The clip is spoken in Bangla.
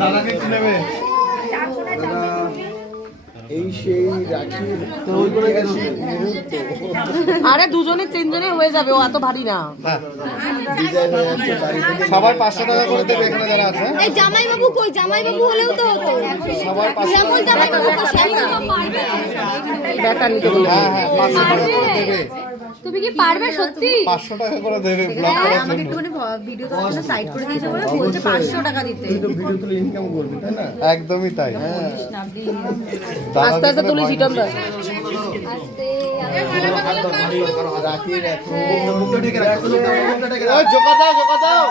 দাদাকে কি নেবে? এই সেই রাখির আরে দুজনে তিনজনে হয়ে যাবে, ও এত ভারী না। সবার 500 টাকা করে দেবে এখানে যারা আছে। এই জামাই বাবু কই? জামাই বাবু হলেও তো হতো। সবার 500 শ্যামল জামাই বাবু তো শ্যামল পারবে। ব্যাটা নিতে বলবো। হ্যাঁ হ্যাঁ 500 টাকা করে দেবে। তুমি কি পারবে সত্যি? 500 টাকা করে দেবে ব্লগ করার জন্য। ভিডিও তো একটা সাইড করে দিয়েছে বলে বলছে 500 টাকা দিতে। তুই তো ভিডিও তুলে ইনকাম করবি তাই না? একদমই তাই। আস্তে আস্তে তুলে সিটন দা। আস্তে রাখির এখন মুখটা ঢেকে রাখো। ওই জোকা দাও জোকা দাও।